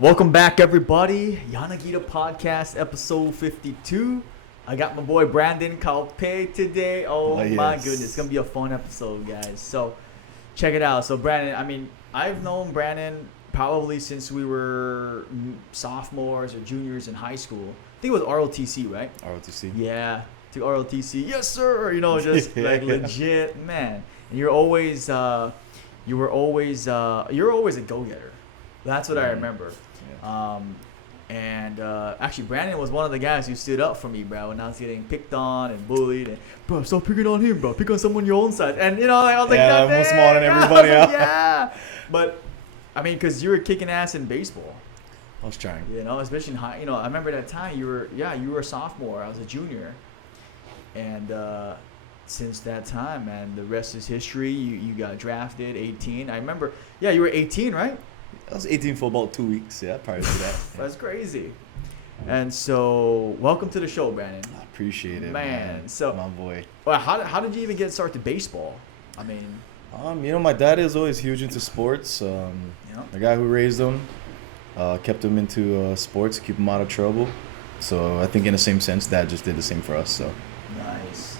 Welcome back, everybody. Yanagida Podcast, episode 52. I got my boy Branden Kaupe today. Oh, my goodness. It's going to be a fun episode, guys. So, check it out. So, Branden, I've known Branden probably since we were sophomores or juniors in high school. I think it was ROTC, right? ROTC. Yeah, to ROTC. Yes, sir. You know, just like legit, man. And you're always a go-getter. That's what I remember. Actually, Branden was one of the guys who stood up for me, bro, when I was getting picked on and bullied. And, bro, stop picking on him, bro. Pick on someone your own size. And, I was like, I'm more small than everybody else. Yeah. But, because you were kicking ass in baseball. I was trying. Especially in high. I remember that time you were a sophomore. I was a junior. And since that time, man, the rest is history. You got drafted, 18. I remember, you were 18, right? I was 18 for about 2 weeks. Yeah, prior to that. That's crazy. And so, welcome to the show, Branden. I appreciate it, man. So, my boy. Well, how did you even get started to baseball? My dad is always huge into sports. The guy who raised him kept him into sports, keep him out of trouble. So I think in the same sense, Dad just did the same for us. So nice.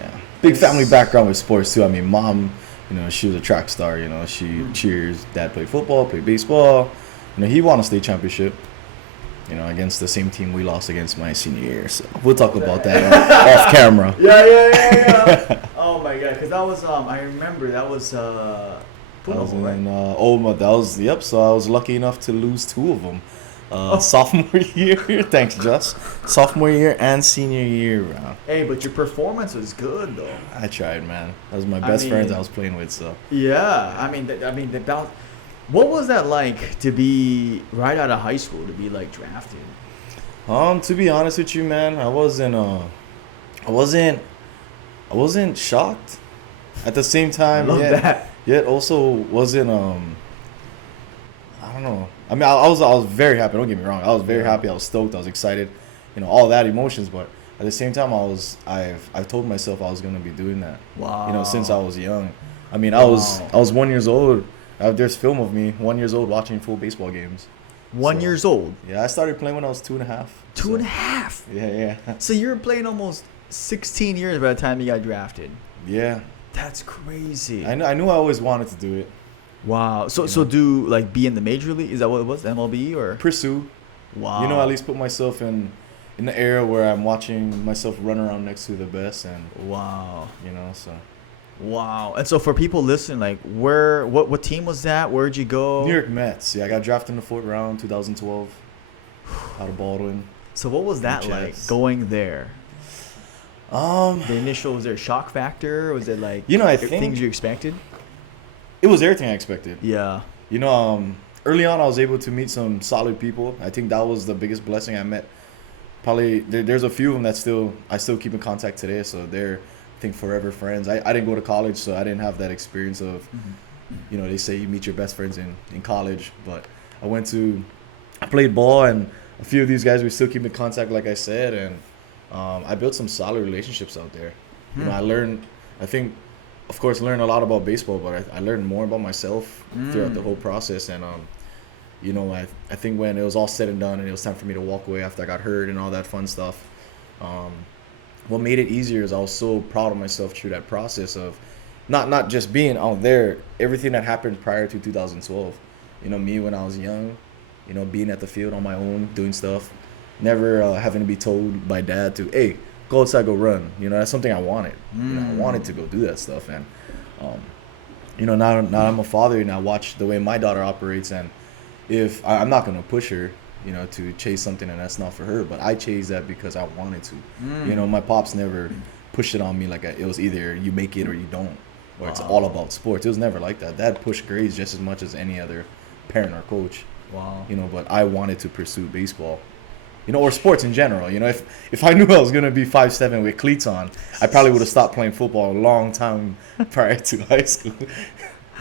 Yeah, big family background with sports too. Mom. She was a track star. She cheers. Dad played football, played baseball. He won a state championship. Against the same team we lost against my senior year. So we'll talk about that off camera. Yeah. Oh my God, because that was I remember that was that was in So I was lucky enough to lose two of them. Sophomore year, thanks, Just. Sophomore year and senior year. Hey, but your performance was good, though. I tried, man. That was my best friends I was playing with, so. Yeah, what was that like to be right out of high school, to be like drafted? To be honest with you, man, I wasn't shocked. At the same time, yet also wasn't I don't know. I was very happy. Don't get me wrong. I was very happy. I was stoked. I was excited. All that emotions. But at the same time, I've told myself I was gonna be doing that. Wow. Since I was young. I was 1 year old. There's film of me 1 year old watching full baseball games. 1 year old. Yeah, I started playing when I was 2.5. Two and a half. Yeah. So you were playing almost 16 years by the time you got drafted. Yeah. That's crazy. I knew I always wanted to do it. Wow. So do be in the major league? Is that what it was? MLB or pursue? Wow. At least put myself in the era where I'm watching myself run around next to the best and wow. So. Wow. And so for people listening, what team was that? Where'd you go? New York Mets. Yeah, I got drafted in the 4th round, 2012, out of Baldwin. So what was that like going there? The initial, was there a shock factor? Was it I think things you expected? It was everything I expected. Yeah. Early on, I was able to meet some solid people. I think that was the biggest blessing I met. Probably there's a few of them that I still keep in contact today. So they're, I think, forever friends. I didn't go to college, so I didn't have that experience of, they say you meet your best friends in college. But I played ball, and a few of these guys we still keep in contact, like I said, and I built some solid relationships out there. I learned, of course, learned a lot about baseball, but I learned more about myself throughout the whole process. And, I think when it was all said and done and it was time for me to walk away after I got hurt and all that fun stuff, what made it easier is I was so proud of myself through that process of not just being out there, everything that happened prior to 2012. Me when I was young, being at the field on my own, doing stuff, never having to be told by Dad to, hey, go outside, go run. That's something I wanted. I wanted to go do that stuff. And, now I'm a father and I watch the way my daughter operates. And if I'm not going to push her, to chase something and that's not for her, but I chase that because I wanted to. My pops never pushed it on me like it was either you make it or you don't, or it's all about sports. It was never like that. Dad pushed grades just as much as any other parent or coach. Wow. But I wanted to pursue baseball. Or sports in general. If I knew I was going to be 5'7" with cleats on, I probably would have stopped playing football a long time prior to high school.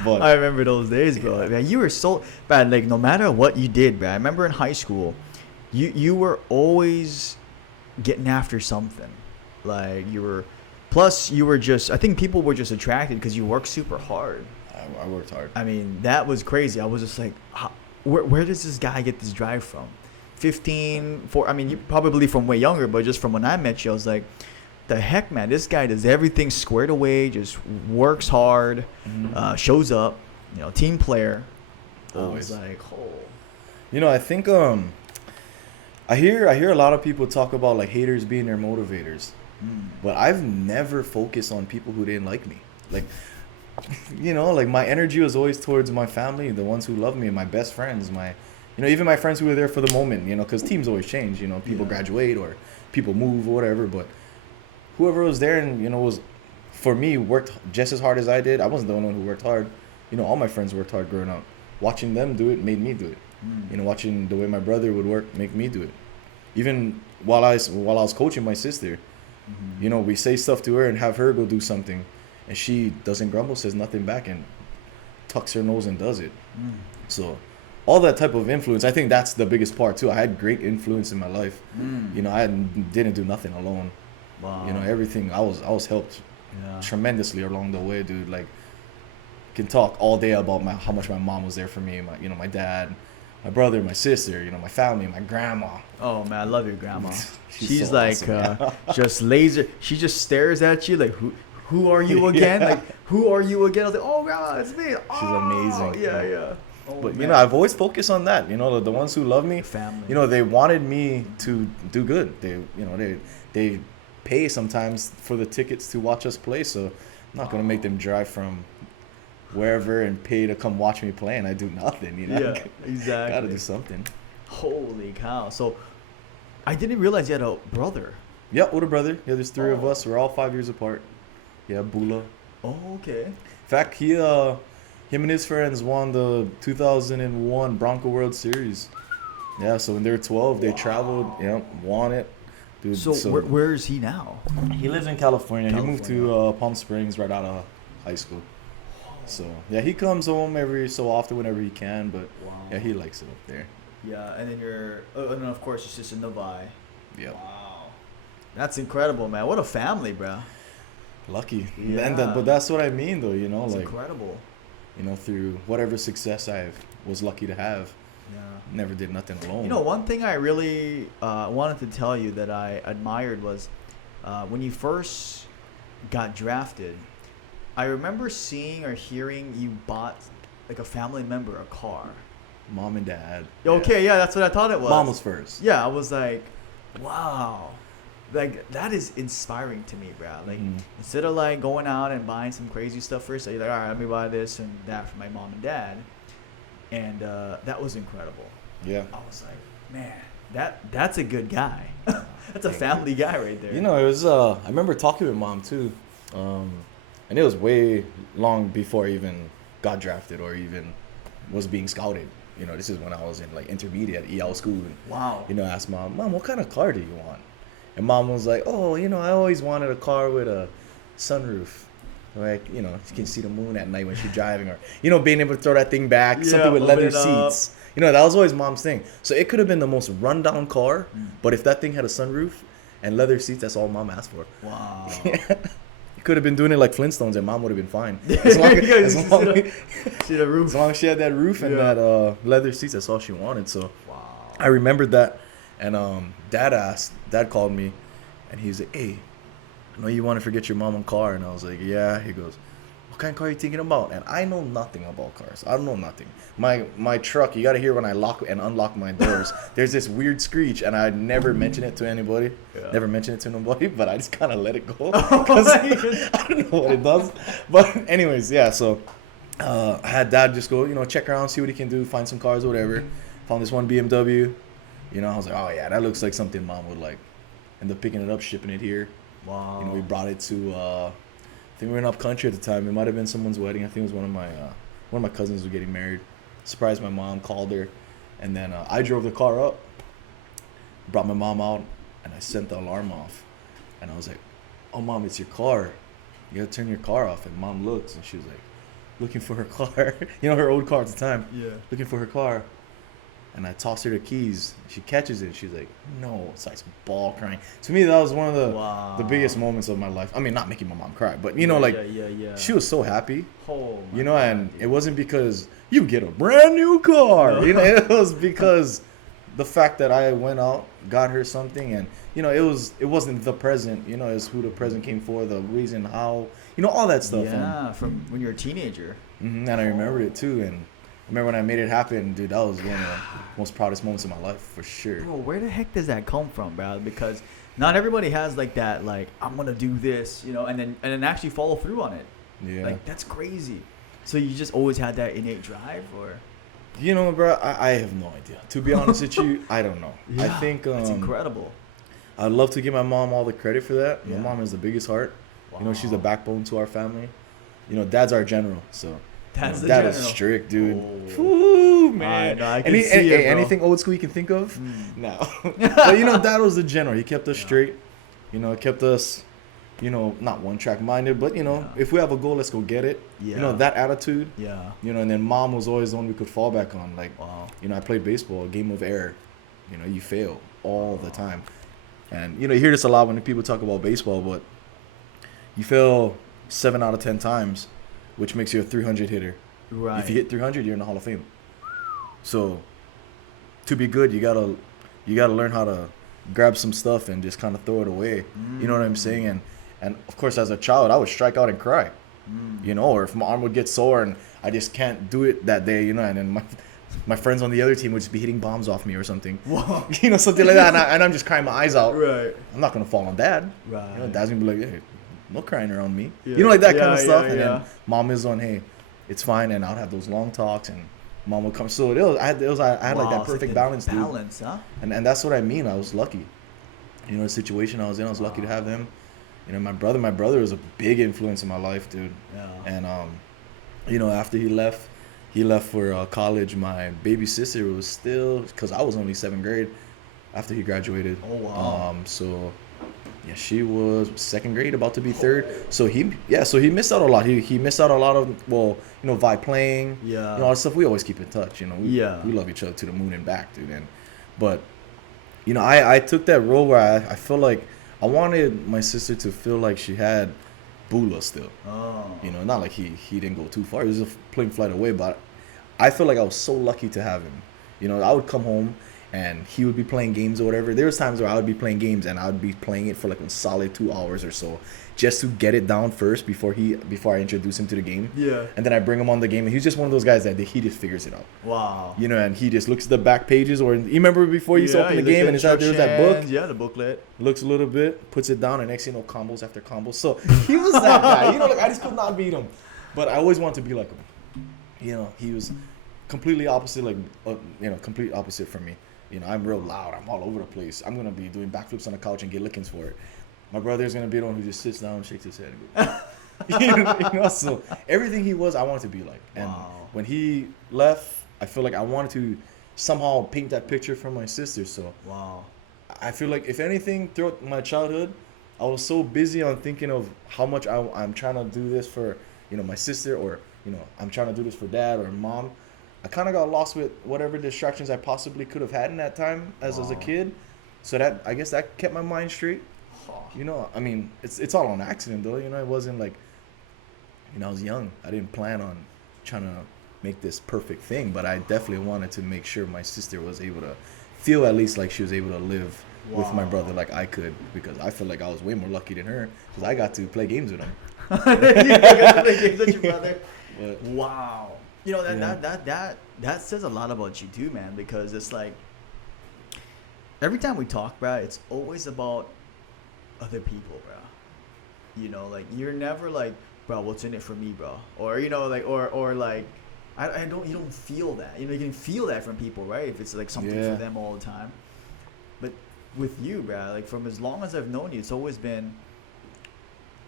But I remember those days, bro. Yeah. Man, you were so bad. No matter what you did, bro. I remember in high school, you were always getting after something. Plus, you were just, I think people were just attracted because you worked super hard. I worked hard. That was crazy. I was just where does this guy get this drive from? 15, I mean, you probably from way younger, but just from when I met you, I was like, the heck, man, this guy does everything squared away, just works hard, shows up, team player. Always. I was like, oh. I think I hear a lot of people talk about like haters being their motivators, but I've never focused on people who didn't like me. Like, like my energy was always towards my family, the ones who love me, and my best friends, even my friends who were there for the moment, because teams always change, people graduate or people move or whatever, but whoever was there and, was, for me, worked just as hard as I did. I wasn't the only one who worked hard. All my friends worked hard growing up. Watching them do it made me do it. Watching the way my brother would work make me do it. Even while I was coaching my sister, we say stuff to her and have her go do something, and she doesn't grumble, says nothing back, and tucks her nose and does it. So all that type of influence, I think that's the biggest part too. I had great influence in my life. I didn't do nothing alone. Wow. Everything, I was helped tremendously along the way, dude. Like, can talk all day about how much my mom was there for me, my dad, my brother, my sister, my family, my grandma. Oh man, I love your grandma. She's so like awesome, just laser. She just stares at you like, who are you again? Like, who are you again? I was like, oh God, it's me. She's amazing. Yeah. Oh, but man. I've always focused on that. The ones who love me, family. They wanted me to do good. They pay sometimes for the tickets to watch us play, so I'm not gonna make them drive from wherever and pay to come watch me play, and I do nothing. Yeah, exactly. Gotta do something. Holy cow! So I didn't realize you had a brother. Yeah, older brother. Yeah, there's three of us. We're all 5 years apart. Yeah, Bula. Oh, okay. In fact, him and his friends won the 2001 Bronco World Series. Yeah, so when they were 12, they traveled, won it. Dude, so where is he now? He lives in California. He moved to Palm Springs right out of high school. So, yeah, he comes home every so often whenever he can, but yeah, he likes it up there. Yeah, and then and then of course it's just in Novi. Yeah. Wow. That's incredible, man. What a family, bro. Lucky. Yeah. But that's what I mean, though, That's like, incredible. Through whatever success I was lucky to have. Yeah. Never did nothing alone. One thing I really wanted to tell you that I admired was when you first got drafted, I remember seeing or hearing you bought like a family member a car. Mom and dad. Okay, yeah, that's what I thought it was. Mom was first. Yeah, I was like, wow. Like, that is inspiring to me, bro. Like, instead of like going out and buying some crazy stuff first, you're like, all right, let me buy this and that for my mom and dad. And that was incredible. Yeah. I was like, man, that's a good guy. That's a family guy right there. It was, I remember talking with mom too. And it was way long before I even got drafted or even was being scouted. This is when I was in like intermediate EL school. And, wow. I asked mom, what kind of car do you want? And mom was like, oh, I always wanted a car with a sunroof. Like, you can see the moon at night when she's driving, or, being able to throw that thing back, something with leather seats. That was always mom's thing. So it could have been the most rundown car, but if that thing had a sunroof and leather seats, that's all mom asked for. Wow. You could have been doing it like Flintstones and mom would have been fine. As long as she had that roof and that leather seats, that's all she wanted. So I remembered that. And dad called me and he's like, hey, I know you want to forget your mom on car. And I was like, yeah. He goes, what kind of car are you thinking about? And I know nothing about cars. I don't know nothing. My truck, you got to hear when I lock and unlock my doors, there's this weird screech, and I never mention it to anybody. Yeah. Never mention it to nobody, but I just kind of let it go. Because I don't know what it does. But anyways, yeah, so I had dad just go, check around, see what he can do, find some cars or whatever. Found this one BMW. I was like, oh, yeah, that looks like something mom would like. Ended up picking it up, shipping it here. Wow. We brought it to, I think we were in up country at the time. It might have been someone's wedding. I think it was one of my cousins was getting married. Surprised my mom, called her. And then I drove the car up, brought my mom out, and I sent the alarm off. And I was like, oh, mom, it's your car. You got to turn your car off. And mom looks, and she was like, looking for her car. Her old car at the time. Yeah. Looking for her car. And I toss her the keys. She catches it. She's like, no. Starts ball crying. To me, that was one of the biggest moments of my life. I mean, not making my mom cry, but she was so happy. Oh, and it wasn't because you get a brand new car. No. It was because the fact that I went out, got her something, and it wasn't the present. It's who the present came for, the reason how, all that stuff. Yeah, from when you were a teenager. Mm-hmm, and I remembered it too, and I remember when I made it happen, dude. That was one of the most proudest moments of my life, for sure. Bro, where the heck does that come from, bro? Because not everybody has like that, like I'm gonna do this, and then actually follow through on it. Yeah. Like that's crazy. So you just always had that innate drive, or? Bro, I have no idea. To be honest with you, I don't know. Yeah, I think it's incredible. I'd love to give my mom all the credit for that. Yeah. My mom has the biggest heart. Wow. She's the backbone to our family. Dad's our general, so. That's the Dad general. is strict, dude. Oh. Ooh, man. I can see it, bro. Anything old school you can think of? No. But Dad was the general. He kept us straight. Kept us, not one track minded, but if we have a goal, let's go get it. Yeah. That attitude. Yeah. And then mom was always the one we could fall back on. Like, wow. I played baseball, a game of error. You fail all the time. And you hear this a lot when people talk about baseball, but you fail 7 out of 10 times, which makes you a 300 hitter. Right. If you hit 300, you're in the Hall of Fame. So, to be good, you gotta learn how to grab some stuff and just kind of throw it away. You know what I'm saying? And of course, as a child, I would strike out and cry. Or if my arm would get sore and I just can't do it that day, and then my friends on the other team would just be hitting bombs off me or something. Whoa. Something like that, and I'm just crying my eyes out. Right. I'm not gonna fall on Dad. Right. Dad's gonna be like, hey, no crying around me. Yeah. Like that kind of stuff. Yeah, and then mom is on, hey, it's fine, and I'd have those long talks, and mom would come. So I had like that perfect balance, dude. Balance, huh? And that's what I mean. I was lucky. The situation I was in, I was lucky to have them. My brother was a big influence in my life, dude. Yeah. And after he left for college. My baby sister was still, because I was only 7th grade after he graduated. Oh wow. So yeah, she was 2nd grade, about to be 3rd. So he missed out a lot. He missed out a lot of, by playing. Yeah. All that stuff. We always keep in touch. We love each other to the moon and back, dude. But I took that role where I feel like I wanted my sister to feel like she had Bula still. Oh. Not like he didn't go too far. He was a plane flight away, but I feel like I was so lucky to have him. I would come home and he would be playing games or whatever. There was times where I would be playing games and I would be playing it for like a solid 2 hours or so, just to get it down first before I introduce him to the game. Yeah. And then I bring him on the game, and he's just one of those guys that he just figures it out. Wow. And he just looks at the back pages, or you remember before you used to open the game and there was that book. Yeah, the booklet. Looks a little bit, puts it down, and next thing you know, combos after combos. So he was that guy. I just could not beat him, but I always wanted to be like him. He was completely opposite, complete opposite from me. I'm real loud. I'm all over the place. I'm going to be doing backflips on the couch and get lickings for it. My brother's going to be the one who just sits down and shakes his head and goes. So everything he was, I wanted to be like. And when he left, I feel like I wanted to somehow paint that picture for my sister. So I feel like, if anything, throughout my childhood, I was so busy on thinking of how much I'm trying to do this for, my sister, or, I'm trying to do this for Dad or Mom. I kind of got lost with whatever distractions I possibly could have had in that time as a kid. So I guess that kept my mind straight. I mean, it's all on accident though. It wasn't like, I was young. I didn't plan on trying to make this perfect thing, but I definitely wanted to make sure my sister was able to feel at least like she was able to live with my brother like I could, because I feel like I was way more lucky than her because I got to play games with him. You got to play games with your brother. But, wow. That says a lot about you too, man, because it's like every time we talk, bro, it's always about other people, bro. Like you're never like, bro, what's in it for me, bro? Or you don't feel that. You can feel that from people, right? If it's like something for them all the time. But with you, bro, like from as long as I've known you, it's always been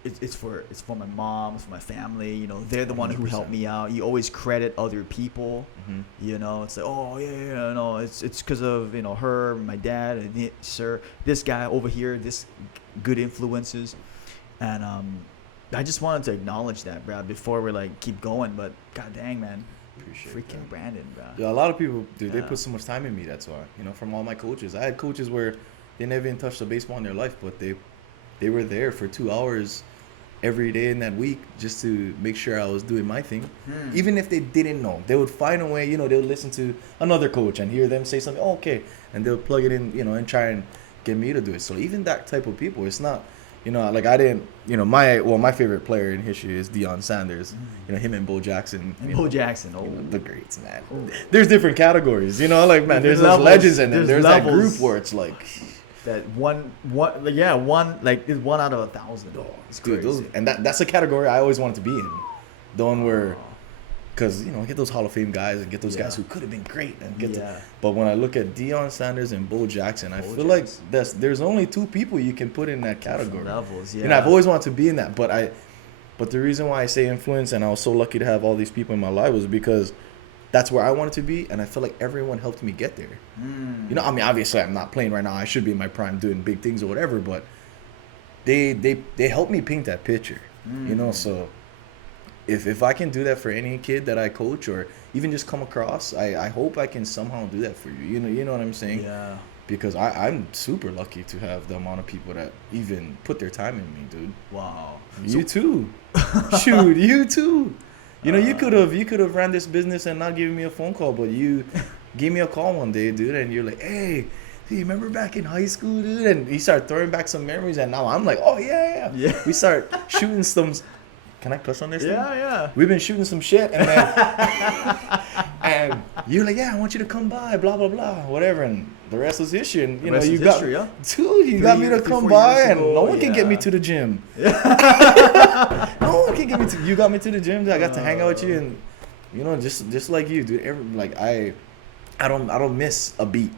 it's for my mom, it's for my family. They're the one who helped me out. You always credit other people. Mm-hmm. It's like, oh yeah, no, it's because of her, my dad, and this guy over here, this good influences, and I just wanted to acknowledge that, Brad, before we keep going. But god dang, man, Appreciate freaking that. Branden, bro. Yeah, a lot of people, dude, Yeah. they put so much time in me. That's why, from all my coaches. I had coaches where they never even touched a baseball in their life, but they were there for 2 hours every day in that week just to make sure I was doing my thing. Even if they didn't know, they would find a way. They would listen to another coach and hear them say something. Oh, okay, and they'll plug it in, and try and get me to do it. So even that type of people, it's not. Like I didn't, my favorite player in history is Deion Sanders. Him and Bo Jackson. Bo Jackson, the greats, man. Oh. There's different categories, there's those levels, legends and then there's that levels. group where it's like. That one, it's 1 out of 1,000. It's Dude, crazy. that's a category I always wanted to be in. The one where, because, get those Hall of Fame guys and get those guys who could have been great. But when I look at Deion Sanders and Bo Jackson, I feel like there's only 2 people you can put in that category. Levels, I've always wanted to be in that. But the reason why I say influence, and I was so lucky to have all these people in my life, was because that's where I wanted to be, and I feel like everyone helped me get there. Obviously I'm not playing right now. I should be in my prime doing big things or whatever, but they helped me paint that picture. So if I can do that for any kid that I coach or even just come across, I hope I can somehow do that for you. You know what I'm saying? Yeah. Because I'm super lucky to have the amount of people that even put their time in me, dude. Wow. You too. Shoot, you too. You could have ran this business and not given me a phone call, but you gave me a call one day, dude, and you're like, hey, do you remember back in high school, dude? And you start throwing back some memories, and now I'm like, oh, yeah. We start shooting some... Can I cuss on this thing? Yeah. We've been shooting some shit, and then... and you're like, yeah, I want you to come by, blah, blah, blah, whatever, and the rest was history, and, you got... Dude, you got me to come by, and no one can get me to the gym. No one can get me to... You got me to the gym, dude. I got to hang out with you, and, just like you, dude. I don't miss a beat,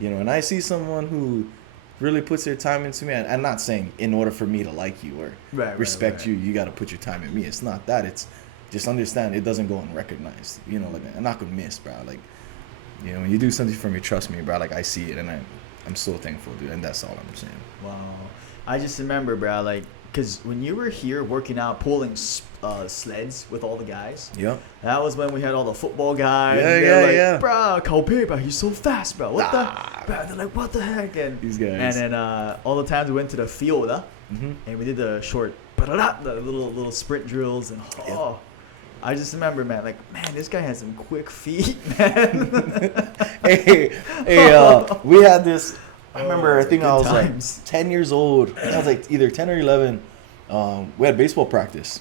and I see someone who really puts their time into me. And I'm not saying in order for me to like you or respect you, you got to put your time in me. It's not that. It's just understand it doesn't go unrecognized. I'm not gonna miss, bro. When you do something for me, trust me, bro. I see it, and I'm so thankful, dude. And that's all I'm saying. Wow. I just remember, bro, because when you were here working out, pulling sleds with all the guys, that was when we had all the football guys. Yeah. Bro, Kaupe, bro, he's so fast, bro. What the? Bro, they're like, what the heck? And these guys. And then all the times we went to the field, and we did the short, the little sprint drills, and I just remember, man, this guy has some quick feet, man. hey, we had this. I remember, I think I was times. 10 years old. I was either 10 or 11. We had baseball practice.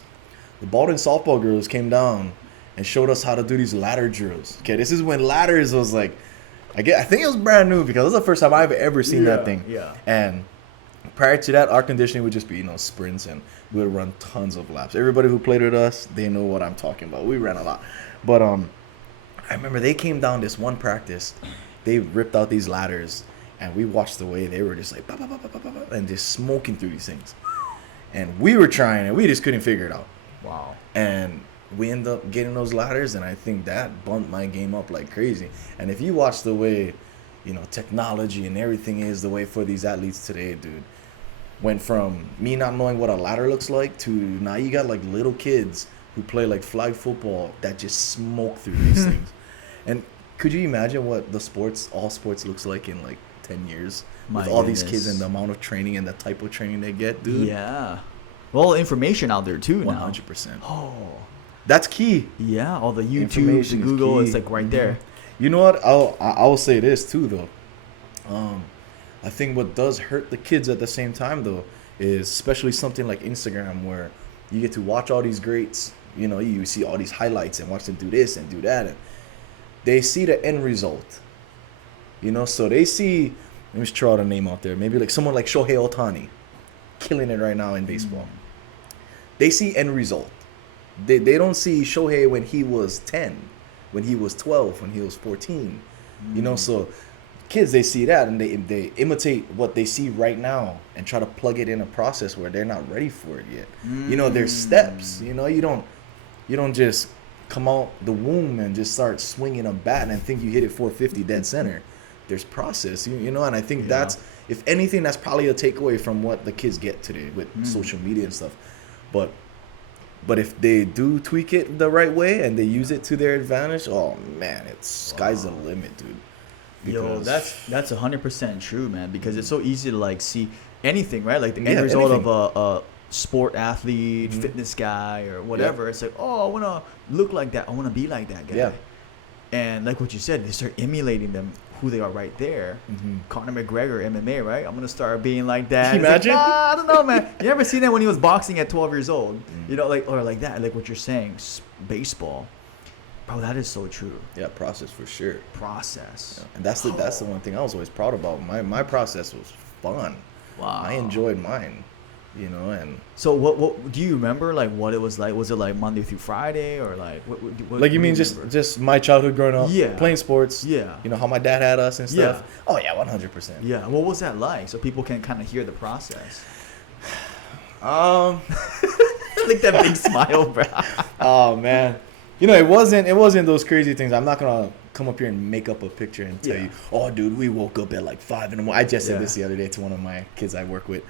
The Branden softball girls came down and showed us how to do these ladder drills. Okay, this is when ladders was I think it was brand new because it was the first time I've ever seen that thing. Yeah. And prior to that, our conditioning would just be, sprints, and we would run tons of laps. Everybody who played with us, they know what I'm talking about. We ran a lot. But I remember they came down this one practice. They ripped out these ladders. And we watched the way they were just bah, bah, bah, bah, bah, bah, and just smoking through these things. And we were trying, and we just couldn't figure it out. Wow. And we ended up getting those ladders, and I think that bumped my game up like crazy. And if you watch the way, technology and everything is the way for these athletes today, dude, went from me not knowing what a ladder looks like to now you got little kids who play flag football that just smoke through these things. And could you imagine what all sports looks like in 10 years with all these kids and the amount of training and the type of training they get, dude? Yeah. Well, information out there too now. 100%. Oh. That's key. Yeah, all the YouTube, the Google, it's right there. You know what? I will say this too, though. I think what does hurt the kids at the same time, though, is especially something like Instagram where you get to watch all these greats. You see all these highlights and watch them do this and do that. And they see the end result. So they see, let me just throw out a name out there. Maybe someone like Shohei Ohtani, killing it right now in baseball. They see end result. They don't see Shohei when he was 10, when he was 12, when he was 14. So kids, they see that and they imitate what they see right now and try to plug it in a process where they're not ready for it yet. There's steps. You don't just come out the womb and just start swinging a bat and think you hit it 450 dead center. There's process, and I think that's, if anything, that's probably a takeaway from what the kids get today with social media and stuff. But But if they do tweak it the right way and they use it to their advantage, oh man, it's sky's the limit, dude. Yo, that's 100% true, man. Because it's so easy to like see anything, right? Like the end result anything. of a sport athlete, fitness guy, or whatever. It's like, oh, I want to look like that. I want to be like that guy. Yeah. And like what you said, they start emulating them, who they are right there. Conor McGregor, MMA, right? I'm gonna start being like that. Can you imagine? Like, I don't know, man. You ever seen that when he was boxing at 12 years old? You know, like, or like that, like what you're saying, baseball. Bro, that is so true. Yeah, process for sure. Process. Yeah. And that's the one thing I was always proud about. My process was fun. Wow. I enjoyed mine, you know. And so what do you remember, like what it was like? Was it like Monday through Friday, or like what like you mean just my childhood growing up, playing sports, you know, how my dad had us and stuff. Oh yeah, 100%. Yeah, what was that like, so people can kind of hear the process? Like that big smile, bro. Oh man, you know, it wasn't those crazy things. I'm not gonna come up here and make up a picture and tell you, oh dude, we woke up at like 5 a.m. I just said this the other day to one of my kids I work with.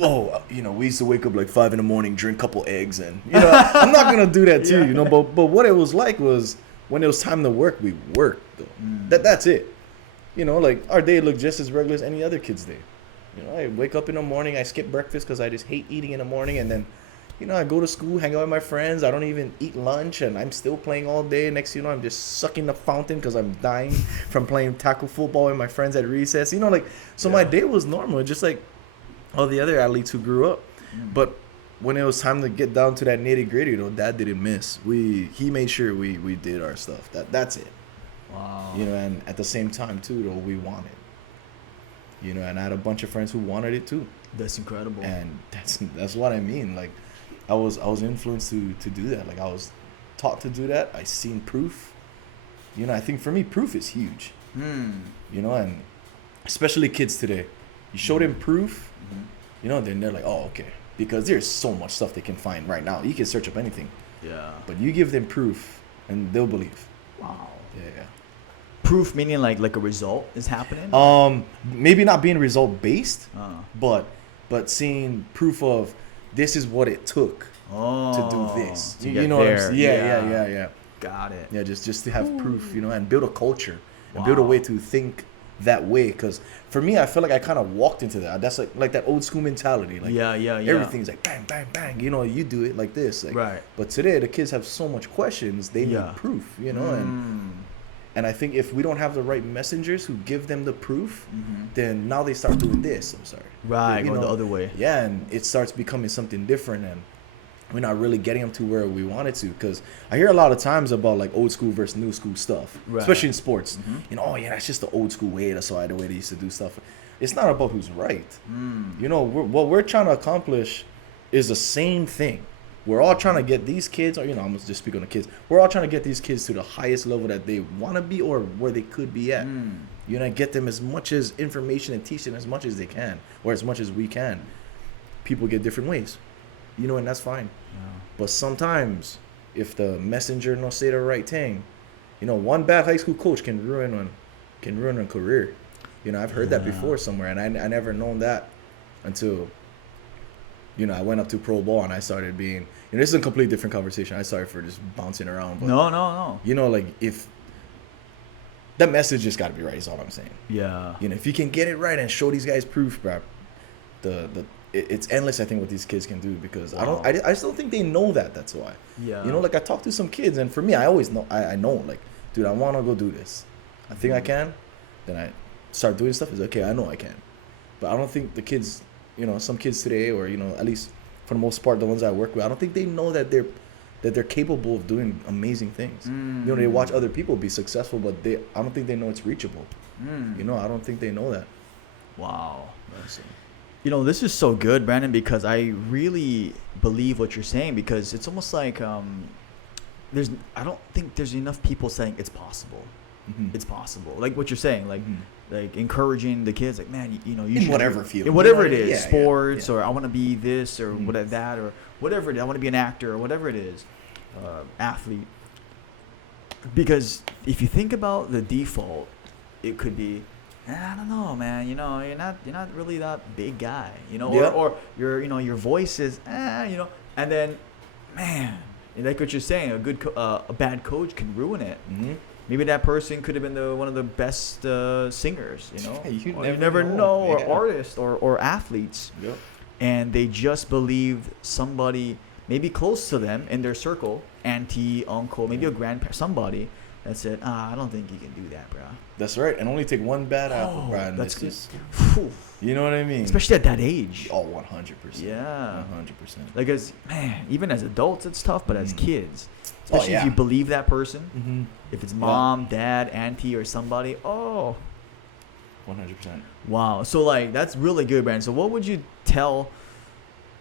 Oh, you know, we used to wake up like 5 a.m, drink a couple eggs, and you know, I'm not gonna do that to you, you know. But what it was like was when it was time to work, we worked. Though. That's it. You know, like our day looked just as regular as any other kid's day. You know, I wake up in the morning, I skip breakfast because I just hate eating in the morning, and then, you know, I go to school, hang out with my friends. I don't even eat lunch, and I'm still playing all day. Next, you know, I'm just sucking the fountain because I'm dying from playing tackle football with my friends at recess. You know, like, so my day was normal, just like all the other athletes who grew up. But when it was time to get down to that nitty gritty, you know, Dad didn't miss. He made sure we did our stuff. That's it. Wow. You know, and at the same time too, though, we wanted. You know, and I had a bunch of friends who wanted it too. That's incredible. And that's what I mean. Like, I was influenced to do that. Like, I was taught to do that. I seen proof. You know, I think for me, proof is huge. You know, and especially kids today. You show them proof, you know, then they're like, oh, okay. Because there's so much stuff they can find right now. You can search up anything. Yeah. But you give them proof, and they'll believe. Wow. Yeah. Proof meaning like a result is happening? Maybe not being result based, but seeing proof of this is what it took to do this. You know what I'm saying? Yeah. Got it. Yeah, just to have proof, you know, and build a culture and build a way to think that way. Because for me, I feel like I kind of walked into that. That's like that old school mentality. Like everything's like bang, bang, bang. You know, you do it like this. Like, right. But today, the kids have so much questions. They need proof, you know, and I think if we don't have the right messengers who give them the proof, then now they start doing this. I'm sorry. Right, go the other way. Yeah, and it starts becoming something different, and we're not really getting them to where we wanted to. Because I hear a lot of times about like old school versus new school stuff, especially in sports. You know, oh yeah, that's just the old school way. That's the way they used to do stuff. It's not about who's right. You know, what we're trying to accomplish is the same thing. We're all trying to get these kids, or, you know, I'm going to just speak on the kids. We're all trying to get these kids to the highest level that they want to be or where they could be at. You know, get them as much as information and teach them as much as they can, or as much as we can. People get different ways, you know, and that's fine. But sometimes, if the messenger don't say the right thing, you know, one bad high school coach can ruin a career. You know, I've heard that before somewhere, and I never known that until, you know, I went up to pro ball and I started being, you know, this is a completely different conversation. I sorry for just bouncing around. But, no. You know, like, if that message just got to be right is all I'm saying. Yeah. You know, if you can get it right and show these guys proof, bro, it's endless, I think, what these kids can do, because I just don't think they know that. That's why. Yeah. You know, like, I talk to some kids, and for me, I always know, I know, like, dude, I want to go do this. I think I can. Then I start doing stuff. It's okay, I know I can. But I don't think the kids, you know, some kids today, or, you know, at least for the most part, the ones I work with, I don't think they know that they're capable of doing amazing things. You know, they watch other people be successful, but I don't think they know it's reachable. You know, I don't think they know that. Wow. You know, this is so good, Branden, because I really believe what you're saying, because it's almost like I don't think there's enough people saying it's possible. It's possible. Like what you're saying, like like encouraging the kids, like, man, you know, you in should, whatever field, in whatever it is, sports, or I want to be this, or whatever that, or whatever it is, I want to be an actor, or whatever it is, athlete. Because if you think about the default, it could be, I don't know, man. You know, you're not really that big guy. You know, or your, you know, your voice is, you know. And then, man, like what you're saying, a bad coach can ruin it. Mm-hmm. Maybe that person could have been one of the best singers, you know? You never know, or yeah. artists or athletes. Yep. And they just believed somebody maybe close to them in their circle, auntie, uncle, maybe a grandparent, somebody that said, I don't think you can do that, bro. That's right. And only take one bad apple, Branden. That's good. just, you know what I mean? especially at that age. Oh, 100%. Yeah. 100%. Like, man, even as adults, it's tough, but as kids, Oh, especially if you believe that person, Mm-hmm. if it's mom, dad, auntie, or somebody, 100%. wow. So, like, that's really good, Branden. So, what would you tell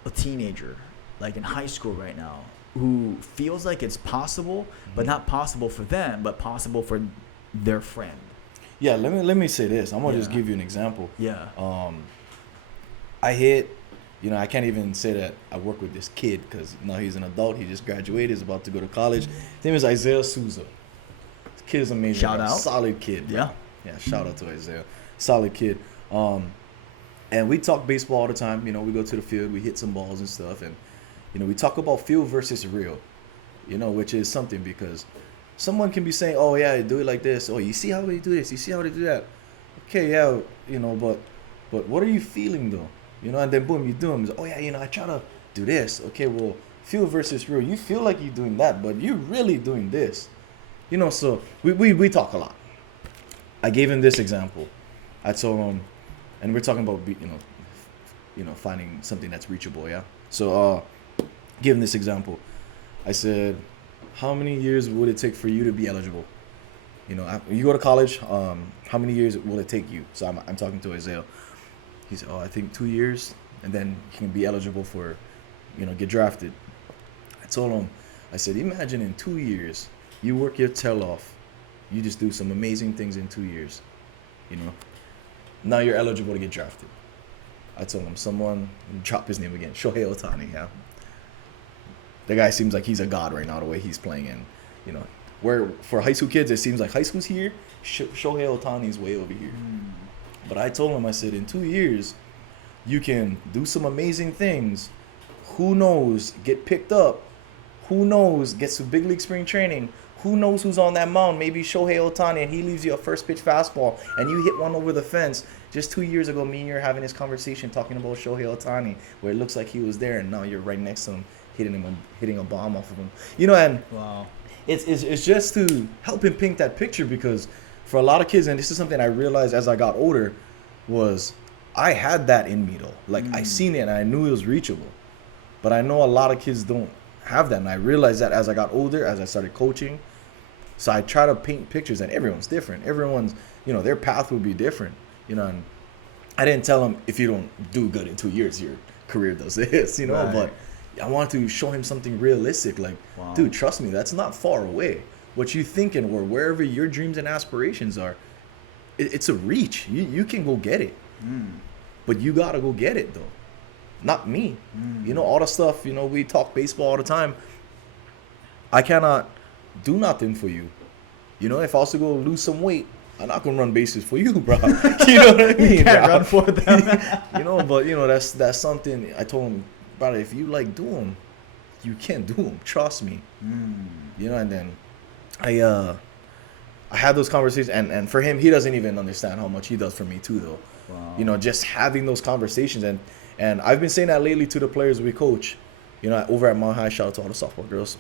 a teenager, like in high school right now, who feels like it's possible, but not possible for them, but possible for their friend? Yeah, let me say this. I'm gonna Yeah. just give you an example. Yeah. I hit, I can't even say that I work with this kid because now he's an adult. He just graduated. He's about to go to college. His name is Isaiah Souza. This kid is amazing. Shout out. Solid kid. Bro. Yeah. Yeah. Shout out to Isaiah. Solid kid. And we talk baseball all the time. We go to the field. We hit some balls and stuff. And, we talk about field versus real, which is something because someone can be saying, oh, yeah, do it like this. Oh, you see how they do this? You see how they do that? Okay, yeah, but what are you feeling, though? And then, boom, you do them. Oh, yeah, I try to do this. Okay, well, field versus real. You feel like you're doing that, but you're really doing this. So we talk a lot. I gave him this example. I told him, and we're talking about, finding something that's reachable, yeah? So, give him this example. I said, how many years would it take for you to be eligible? You go to college, how many years will it take you? So I'm talking to Isaiah. He said, I think 2 years, and then you can be eligible for, get drafted. I told him, I said, imagine in 2 years, you work your tail off. You just do some amazing things in 2 years, Now you're eligible to get drafted. I told him, someone, drop his name again, Shohei Ohtani, yeah? The guy seems like he's a god right now, the way he's playing. And, where for high school kids, it seems like high school's here, Shohei Ohtani's way over here. But I told him, I said, in 2 years, you can do some amazing things. Who knows, get picked up. Who knows, get some big league spring training. Who knows who's on that mound? Maybe Shohei Ohtani, and he leaves you a first pitch fastball, and you hit one over the fence. Just 2 years ago, me and you were having this conversation talking about Shohei Ohtani, where it looks like he was there, and now you're right next to him, hitting a bomb off of him. And Wow. It's just to help him paint that picture, because for a lot of kids, and this is something I realized as I got older, was I had that in me though. Like I seen it and I knew it was reachable, but I know a lot of kids don't have that, and I realized that as I got older, as I started coaching. So I try to paint pictures, and everyone's different. Everyone's, their path will be different, and I didn't tell him if you don't do good in 2 years, your career does this, Right. But I wanted to show him something realistic. Like, Wow. Dude, trust me, that's not far away. What you thinking, or wherever your dreams and aspirations are, it's a reach. You can go get it, but you gotta go get it though. Not me. All the stuff. We talk baseball all the time. I cannot do nothing for you. If I was to go lose some weight, I'm not gonna run bases for you, bro. You know what I mean? You can't run for them. But that's something I told him, brother. If you like do them, you can do them. Trust me. And then I had those conversations, and for him, he doesn't even understand how much he does for me too, though. Wow. Just having those conversations, and I've been saying that lately to the players we coach. Over at Mount High, shout out to all the softball girls.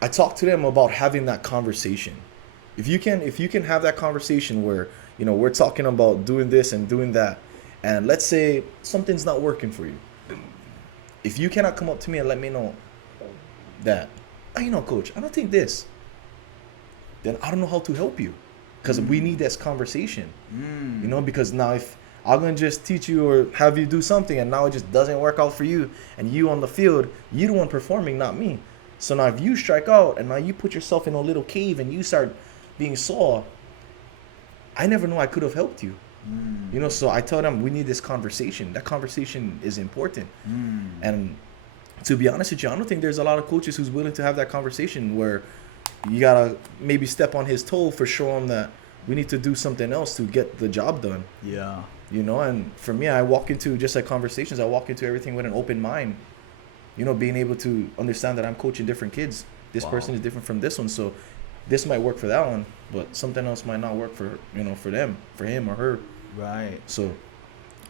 I talk to them about having that conversation. If you can have that conversation where we're talking about doing this and doing that, and let's say something's not working for you, if you cannot come up to me and let me know that, coach, I don't think this, then I don't know how to help you, because we need this conversation. Because now if I'm gonna just teach you or have you do something and now it just doesn't work out for you, and you on the field, you the one performing, not me. So now if you strike out and now you put yourself in a little cave and you start being sore, I never know I could have helped you. So I tell them we need this conversation. That conversation is important. And to be honest with you, I don't think there's a lot of coaches who's willing to have that conversation where you gotta maybe step on his toe for show him that we need to do something else to get the job done. Yeah. You know, and for me, I walk into just like conversations. I walk into everything with an open mind. You know, being able to understand that I'm coaching different kids. This person is different from this one, so this might work for that one, but something else might not work for for them, for him or her. Right. So